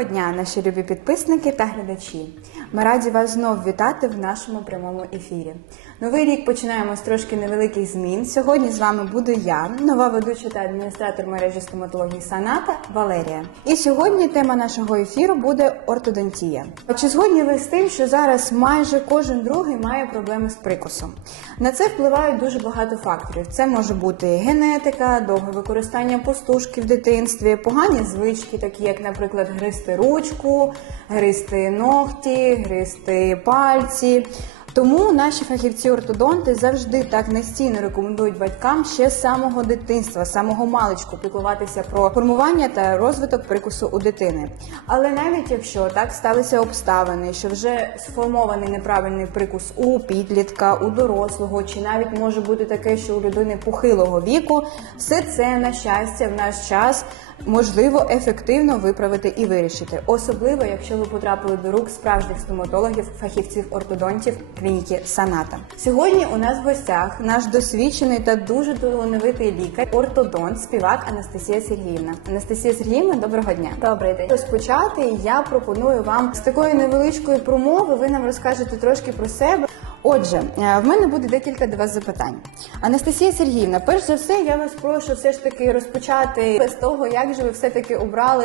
Доброго дня, наші любі підписники та глядачі. Ми раді вас знов вітати в нашому прямому ефірі. Новий рік починаємо з трошки невеликих змін. Сьогодні з вами буду я, нова ведуча та адміністратор мережі стоматології Саната Валерія. І сьогодні тема нашого ефіру буде ортодонтія. Чи згодні ви з тим, що зараз майже кожен другий має проблеми з прикусом? На це впливають дуже багато факторів. Це може бути генетика, довге використання пустушки в дитинстві, погані звички, такі як, наприклад, гризти ручку, гризти ногті, гризти пальці. Тому наші фахівці-ортодонти завжди так настійно рекомендують батькам ще з самого дитинства, самого маличку піклуватися про формування та розвиток прикусу у дитини. Але навіть якщо так сталися обставини, що вже сформований неправильний прикус у підлітка, у дорослого, чи навіть може бути таке, що у людини похилого віку, все це на щастя в наш час можливо ефективно виправити і вирішити, особливо якщо ви потрапили до рук справжніх стоматологів, фахівців ортодонтів клініки Саната. Сьогодні у нас в гостях наш досвідчений та дуже талановитий лікар, ортодонт, співак Анастасія Сергіївна. Анастасія Сергіївна, доброго дня. Добрий день. Розпочати я пропоную вам з такої невеличкої промови. Ви нам розкажете трошки про себе. Отже, е, в мене буде декілька до вас запитань. Анастасія Сергіївна, перш за все, я вас прошу все ж таки розпочати з того, як же ви все-таки обрали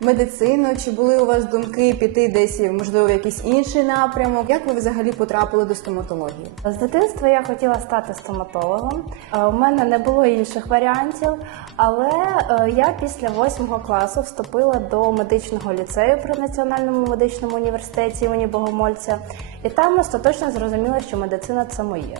медицину, чи були у вас думки піти десь, можливо, в якийсь інший напрямок? Як ви взагалі потрапили до стоматології? З дитинства я хотіла стати стоматологом. Е, У мене не було інших варіантів, але е, я після восьмого класу вступила до медичного ліцею при Національному медичному університеті імені Богомольця, і там остаточно зрозуміла, що медицина це моє.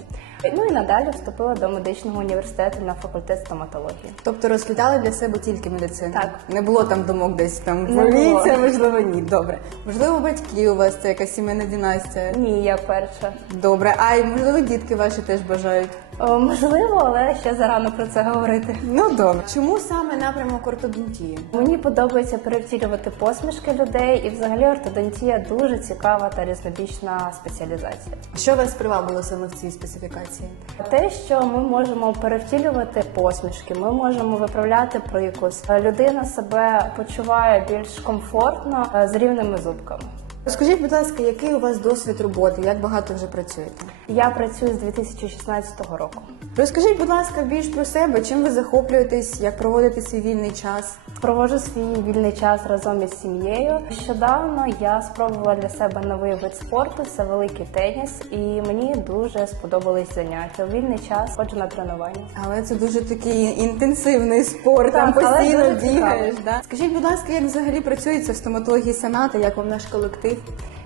Ну і надалі вступила до медичного університету на факультет стоматології. Тобто розглядали для себе тільки медицину? Так. Не було там думок десь там Не було. поліція, можливо, ні. Добре. Можливо, батьки у вас це якась сімейна династія. Ні, я перша. Добре, а й можливо дітки ваші теж бажають. Е, Можливо, але ще зарано про це говорити. Ну добре. Чому саме напрямок ортодонтії? Мені подобається перевтілювати посмішки людей, і взагалі ортодонтія дуже цікава та різнобічна спеціалізація. Що вас привабило саме в цій специфікації? Те, що ми можемо перевтілювати посмішки, ми можемо виправляти прикус. Людина себе почуває більш комфортно е, з рівними зубками. Розкажіть, будь ласка, який у вас досвід роботи? Як багато вже працюєте? Я працюю з 2016 року. Розкажіть, будь ласка, більш про себе, чим ви захоплюєтесь, як проводите свій вільний час? Проводжу свій вільний час разом із сім'єю. Нещодавно я спробувала для себе новий вид спорту це великий теніс, і мені дуже сподобались заняття. У вільний час ходжу на тренування. Але це дуже такий інтенсивний спорт, там Так, але постійно бігаєш. Да? Скажіть, будь ласка, як взагалі працюється в стоматології Саната, як вам наш колектив?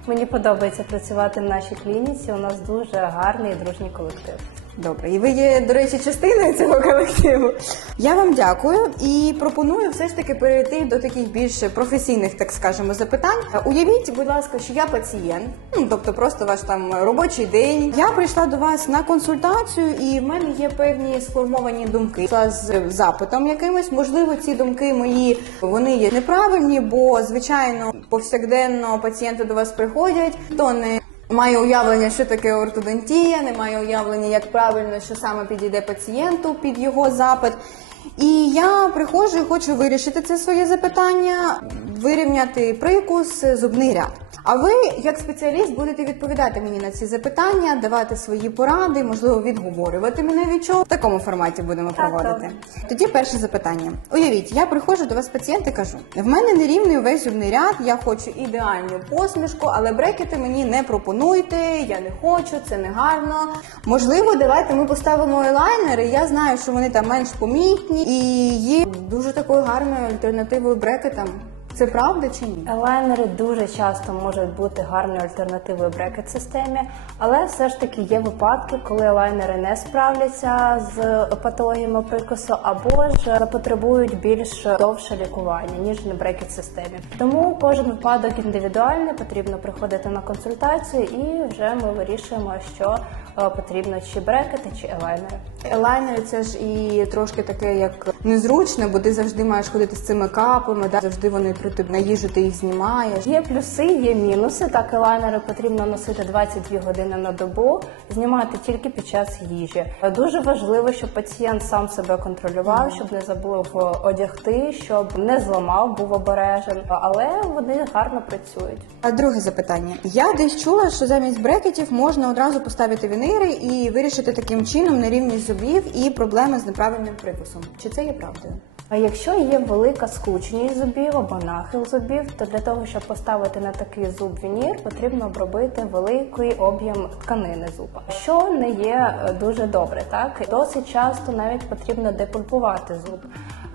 Мені подобається працювати в нашій клініці. У нас дуже гарний і дружній колектив. Добре, і ви є, до речі, частиною цього колективу. Я вам дякую і пропоную все ж таки перейти до таких більш професійних, так скажемо, запитань. Уявіть, будь ласка, що я пацієнт, ну тобто просто ваш там робочий день. Я прийшла до вас на консультацію, і в мене є певні сформовані думки з запитом якимось. Можливо, ці думки мої вони є неправильні, бо звичайно повсякденно пацієнти до вас приходять, то не Має уявлення, що таке ортодонтія, не має уявлення, як правильно, що саме підійде пацієнту під його запит. І я приходжу і хочу вирішити це своє запитання, вирівняти прикус, зубний ряд. А ви, як спеціаліст, будете відповідати мені на ці запитання, давати свої поради, можливо, відговорювати мене від чого. В такому форматі будемо проводити. Тоді перше запитання. Уявіть, я приходжу до вас пацієнт і кажу: в мене нерівний увесь зубний ряд, я хочу ідеальну посмішку, але брекети мені не пропонуйте, я не хочу, це не гарно. Можливо, давайте ми поставимо елайнери. Я знаю, що вони там менш помітні і є дуже такою гарною альтернативою брекетам. Це правда чи ні? Елайнери дуже часто можуть бути гарною альтернативою брекет-системі, але все ж таки є випадки, коли елайнери не справляться з патологіями прикусу або ж потребують більш довше лікування ніж на брекет-системі. Тому кожен випадок індивідуальний, потрібно приходити на консультацію, і вже ми вирішуємо, що потрібно чи брекети, чи елайнери. Елайнери це ж і трошки таке, як незручно, бо ти завжди маєш ходити з цими капами, да? завжди вони проти на їжу ти їх знімаєш. Є плюси, є мінуси. Так, елайнери потрібно носити 22 години на добу, знімати тільки під час їжі. Дуже важливо, щоб пацієнт сам себе контролював, щоб не забув одягти, щоб не зламав, був обережен. Але вони гарно працюють. А друге запитання. Я десь чула, що замість брекетів можна одразу поставити вінири і вирішити таким чином нерівність зубів і проблеми з неправильним прикусом. Чи це є правдою? А якщо є велика скучність зубів або нахил зубів, то для того, щоб поставити на такий зуб вінір, потрібно обробити великий об'єм тканини зуба, що не є е, дуже добре. Так досить часто навіть потрібно депульпувати зуб.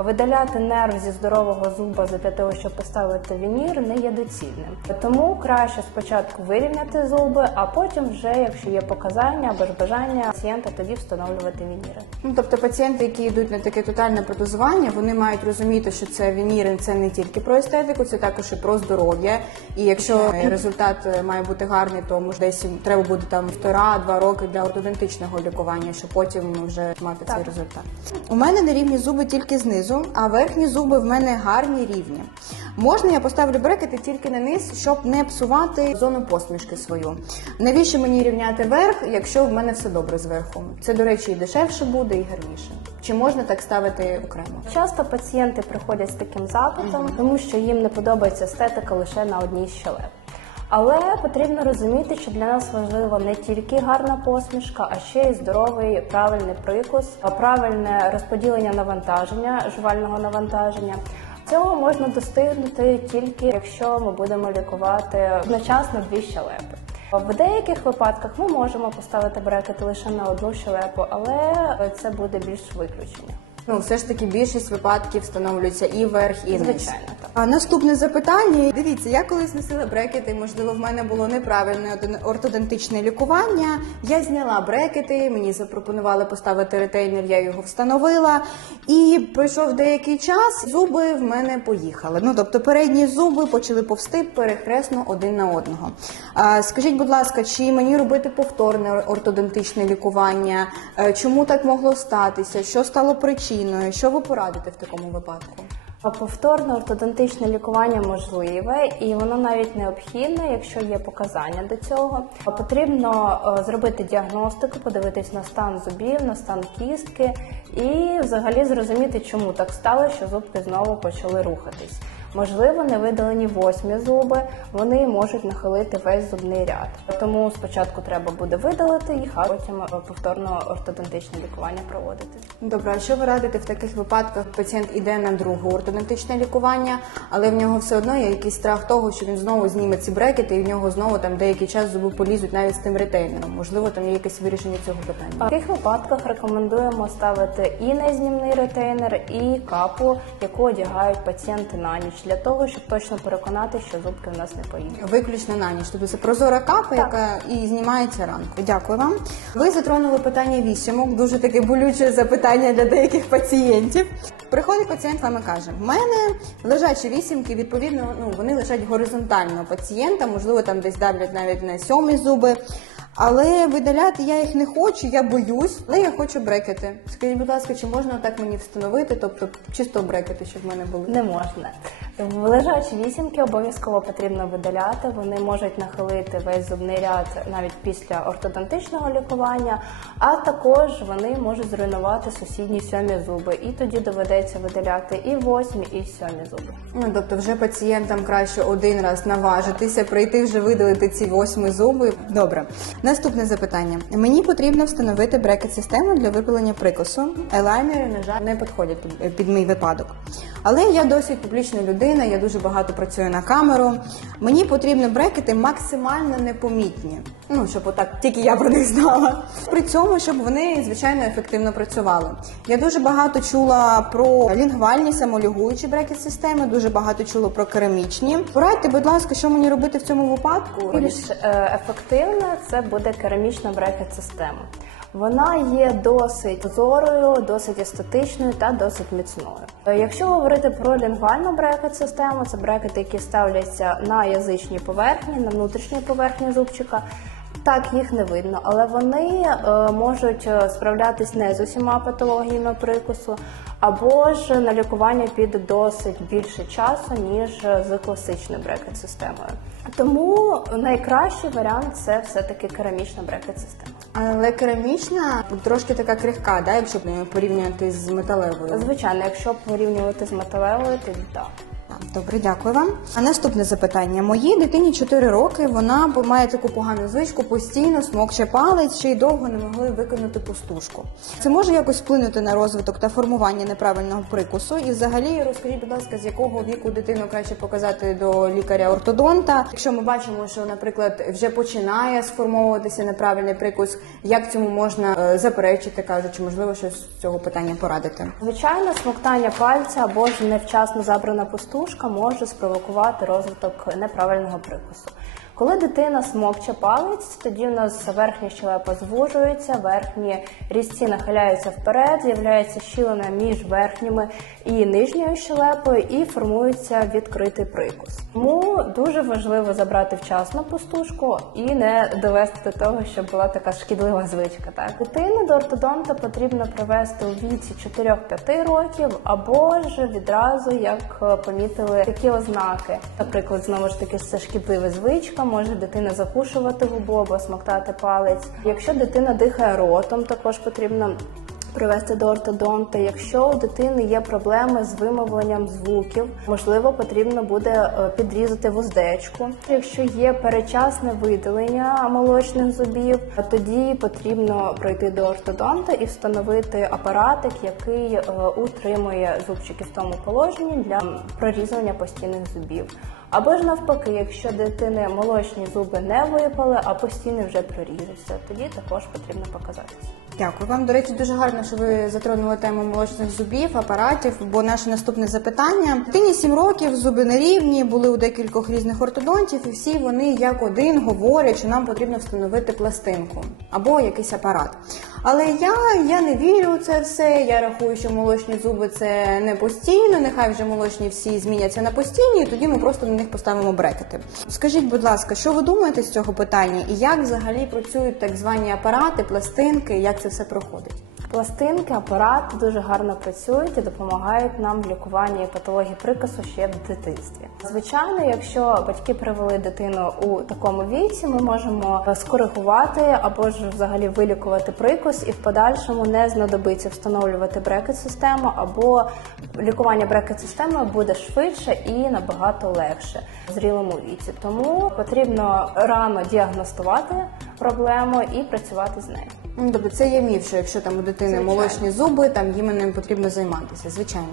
Видаляти нерв зі здорового зуба для того, щоб поставити вінір, не є доцільним. Тому краще спочатку вирівняти зуби, а потім, вже якщо є показання або ж бажання пацієнта, тоді встановлювати вініри. Ну, тобто пацієнти, які йдуть на таке тотальне протезування, вони мають розуміти, що це вініри, це не тільки про естетику, це також і про здоров'я. І якщо результат е, має бути гарний, то може десь треба буде там півтора-два роки для ортодонтичного лікування, щоб потім вже мати цей результат. У мене нерівні зуби тільки знизу, а верхні зуби в мене гарні рівні. Можна я поставлю брекети тільки на низ, щоб не псувати зону посмішки свою. Навіщо мені рівняти верх, якщо в мене все добре зверху? Це, до речі, і дешевше буде, і гарніше. Чи можна так ставити окремо? Часто пацієнти приходять з таким запитом, тому що їм не подобається естетика лише на одній щелепі. Але потрібно розуміти, що для нас важливо не тільки гарна посмішка, а ще й здоровий правильний прикус, правильне розподілення навантаження, жувального навантаження. Цього можна достигнути тільки якщо ми будемо лікувати одночасно дві щелепи. В деяких випадках ми можемо поставити брекети лише на одну щелепу, але це буде більш виключення. Ну, все ж таки більшість випадків встановлюється і верх, і низ. Звичайно. А наступне запитання. Дивіться, я колись носила брекети, можливо, в мене було неправильне ортодон- ортодонтичне лікування. Я зняла брекети, мені запропонували поставити ретейнер, я його встановила. І пройшов деякий час, зуби в мене поїхали. Ну тобто передні зуби почали повсти перехресно один на одного. А, скажіть, будь ласка, чи мені робити повторне ортодонтичне лікування? Е, Чому так могло статися? Що стало причиною? Що ви порадите в такому випадку? Повторне ортодонтичне лікування можливе і воно навіть необхідне, якщо є показання до цього. Потрібно е, зробити діагностику, подивитись на стан зубів, на стан кістки і взагалі зрозуміти, чому так стало, що зубки знову почали рухатись. Можливо, не видалені восьмі зуби, вони можуть нахилити весь зубний ряд. Тому спочатку треба буде видалити їх, а потім е, повторно ортодонтичне лікування проводити. Добре, а що ви радите в таких випадках? Пацієнт іде на друге ортодонтичне лікування, але в нього все одно є якийсь страх того, що він знову зніме ці брекети, і в нього знову там деякий час зуби полізуть навіть з тим ретейнером. Можливо, там є якесь вирішення цього питання. В таких випадках рекомендуємо ставити і незнімний ретейнер, і капу, яку одягають пацієнти на ніч, для того, щоб точно переконати, що зубки в нас не поїдуть. Виключно на ніч. Тобто це прозора капа, яка і знімається ранку. Дякую вам. Ви затронули питання вісімок. Дуже таке болюче запитання для деяких пацієнтів. Приходить пацієнт вам і каже: в мене лежачі вісімки, відповідно, ну вони лежать горизонтально пацієнта, можливо, там десь давлять навіть на сьомі зуби. Але видаляти я їх не хочу, я боюсь, але я хочу брекети. Скажіть, будь ласка, чи можна так мені встановити? Тобто чисто брекети, щоб в мене були? Не можна. Лежачі вісімки обов'язково потрібно видаляти. Вони можуть нахилити весь зубний ряд навіть після ортодонтичного лікування, а також вони можуть зруйнувати сусідні сьомі зуби. І тоді доведеться видаляти і восьмі, і сьомі зуби. Ну, тобто вже пацієнтам краще один раз наважитися, прийти вже видалити ці восьми зуби. Добре. Наступне запитання. Мені потрібно встановити брекет-систему для випилення прикусу. Елайнери, на жаль, не підходять під, під мій випадок. Але я досить публічна людина, я дуже багато працюю на камеру. Мені потрібні брекети максимально непомітні. Ну, щоб отак тільки я про них знала. При цьому, щоб вони звичайно ефективно працювали. Я дуже багато чула про лінгвальні самолігуючі брекет-системи, дуже багато чула про керамічні. Порадьте, будь ласка, що мені робити в цьому випадку? Більш е, ефективна це буде керамічна брекет-система. Вона є досить зорою, досить естетичною та досить міцною. Якщо говорити про лінгвальну брекет-систему, це брекети, які ставляться на язичній поверхні, на внутрішній поверхні зубчика. Так, їх не видно, але вони е, можуть е, справлятись не з усіма патологіями прикусу, або ж на лікування піде досить більше часу, ніж з класичною брекет-системою. Тому найкращий варіант це все-таки керамічна брекет-система. Але керамічна трошки така крихка, да, якщо порівняти з металевою. Звичайно, якщо порівнювати з металевою, то так. Так, Добре, дякую вам. А наступне запитання. Моїй дитині 4 роки. Вона має таку погану звичку, постійно смокче палець, ще й довго не могли виконати пустушку. Це може якось вплинути на розвиток та формування неправильного прикусу. І взагалі розкажіть, будь ласка, з якого віку дитину краще показати до лікаря-ортодонта. Якщо ми бачимо, що, наприклад, вже починає сформовуватися неправильний прикус, як цьому можна е, заперечити, кажучи, можливо, щось з цього питання порадити. Звичайно, смоктання пальця або ж невчасно забрана пустушка може спровокувати розвиток неправильного прикусу. Коли дитина смокче палець, тоді у нас верхня щелепа звужується, верхні різці нахиляються вперед, з'являється щілина між верхніми і нижньою щелепою, і формується відкритий прикус. Тому дуже важливо забрати вчасно пустушку і не довести до того, щоб була така шкідлива звичка. Так, дитину до ортодонта потрібно привести у віці 4-5 років, або ж відразу, як е, помітили такі ознаки. Наприклад, знову ж таки, це шкідлива звичка, може дитина закушувати губу або смоктати палець. Якщо дитина дихає ротом, також потрібно привести до ортодонта. Якщо у дитини є проблеми з вимовленням звуків, можливо, потрібно буде е, підрізати вуздечку. Якщо є перечасне видалення молочних зубів, тоді потрібно пройти до ортодонта і встановити апаратик, який е, утримує зубчики в тому положенні для прорізування постійних зубів. Або ж навпаки, якщо дитини молочні зуби не випали, а постійно вже прорізався, тоді також потрібно показатися. Дякую вам. До речі, дуже гарно, що ви затронули тему молочних зубів, апаратів. Бо наше наступне запитання: дитині 7 років, зуби нерівні, були у декількох різних ортодонтів, і всі вони як один говорять, що нам потрібно встановити пластинку або якийсь апарат. Але я, я не вірю у це все. Я рахую, що молочні зуби це не постійно. Нехай вже молочні всі зміняться на постійні, і тоді ми просто на них поставимо брекети. Скажіть, будь ласка, що ви думаєте з цього питання, і як взагалі працюють так звані апарати, пластинки, як це все проходить? Пластинки, апарати дуже гарно працюють і допомагають нам в лікуванні патології прикусу ще в дитинстві. Звичайно, якщо батьки привели дитину у такому віці, ми можемо скоригувати або ж взагалі вилікувати прикус, і в подальшому не знадобиться встановлювати брекет-систему, або лікування брекет-системи буде швидше і набагато легше в зрілому віці. Тому потрібно рано діагностувати проблему і працювати з нею. Ну, тобто це є міф, що якщо там у дитини Звичайно. молочні зуби, там їм ним потрібно займатися. Звичайно.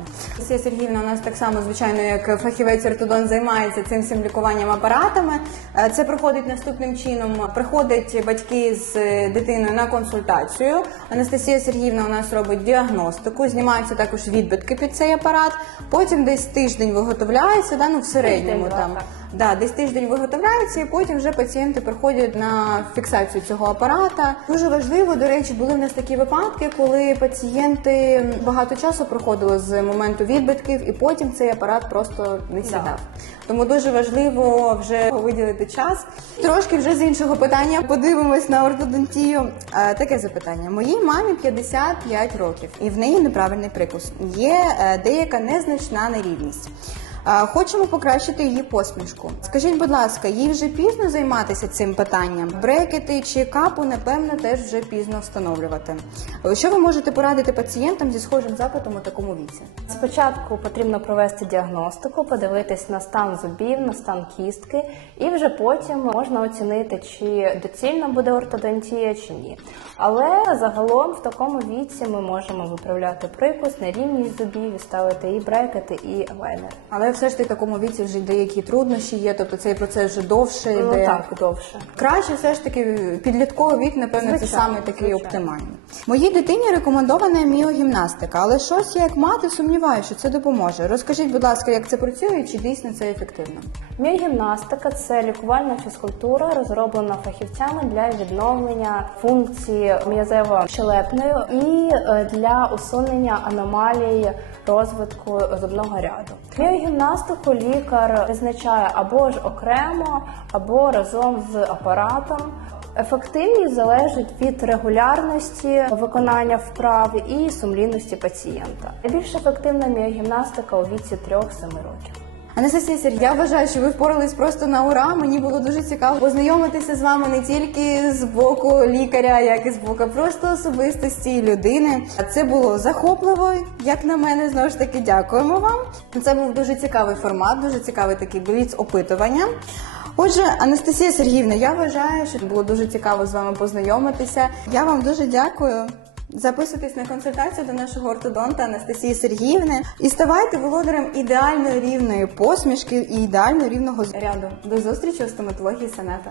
Сія Сергіївна у нас так само, звичайно, як фахівець ортодон займається цим всім лікуванням апаратами. Е, Це проходить наступним чином. Приходять батьки з е, дитиною на консультацію. Анастасія Сергіївна у нас робить діагностику, знімаються також відбитки під цей апарат. Потім десь тиждень виготовляється, да, ну в середньому там. Да, десь тиждень виготовляється, і потім вже пацієнти приходять на фіксацію цього апарата. Дуже важливо, до речі, були в нас такі випадки, коли пацієнти багато часу проходили з моменту відбитків, і потім цей апарат просто не сідав. Тому дуже важливо вже виділити час. Трошки вже з іншого питання подивимось на ортодонтію. Е, Таке запитання: моїй мамі 55 років, і в неї неправильний прикус. Є е, деяка незначна нерівність. Хочемо покращити її посмішку. Скажіть, будь ласка, їй вже пізно займатися цим питанням? Брекети чи капу, напевно, теж вже пізно встановлювати. Що ви можете порадити пацієнтам зі схожим запитом у такому віці? Спочатку потрібно провести діагностику, подивитись на стан зубів, на стан кістки, і вже потім можна оцінити, чи доцільно буде ортодонтія чи ні. Але загалом в такому віці ми можемо виправляти прикус, нерівність зубів і ставити і брекети, і лайнери. Але все ж таки в такому віці вже деякі труднощі є, тобто цей процес вже довше Ну йде. так, довше. Краще все ж таки підлітковий вік, напевно, це саме такий звичайно. оптимальний. Моїй дитині рекомендована міогімнастика, але щось я як мати сумніваюся, що це допоможе. Розкажіть, будь ласка, як це працює, чи дійсно це ефективно? Міогімнастика це лікувальна фізкультура, розроблена фахівцями для відновлення функції м'язево-щелепної і е, для усунення аномалій розвитку зубного ряду. Міогімнастику лікар визначає або ж окремо, або разом з апаратом. Ефективність залежить від регулярності виконання вправ і сумлінності пацієнта. Найбільш ефективна міогімнастика у віці 3-7 років. Анастасія Сергій, я вважаю, що ви впорались просто на ура. Мені було дуже цікаво познайомитися з вами не тільки з боку лікаря, як і з боку просто особистості людини. Це було захопливо, як на мене. Знову ж таки, дякуємо вам. Це був дуже цікавий формат, дуже цікавий такий бліц опитування. Отже, Анастасія Сергіївна, я вважаю, що було дуже цікаво з вами познайомитися. Я вам дуже дякую. Записуйтесь на консультацію до нашого ортодонта Анастасії Сергіївни і ставайте володарем ідеально рівної посмішки і ідеально рівного ряду. До зустрічі у стоматології Санета.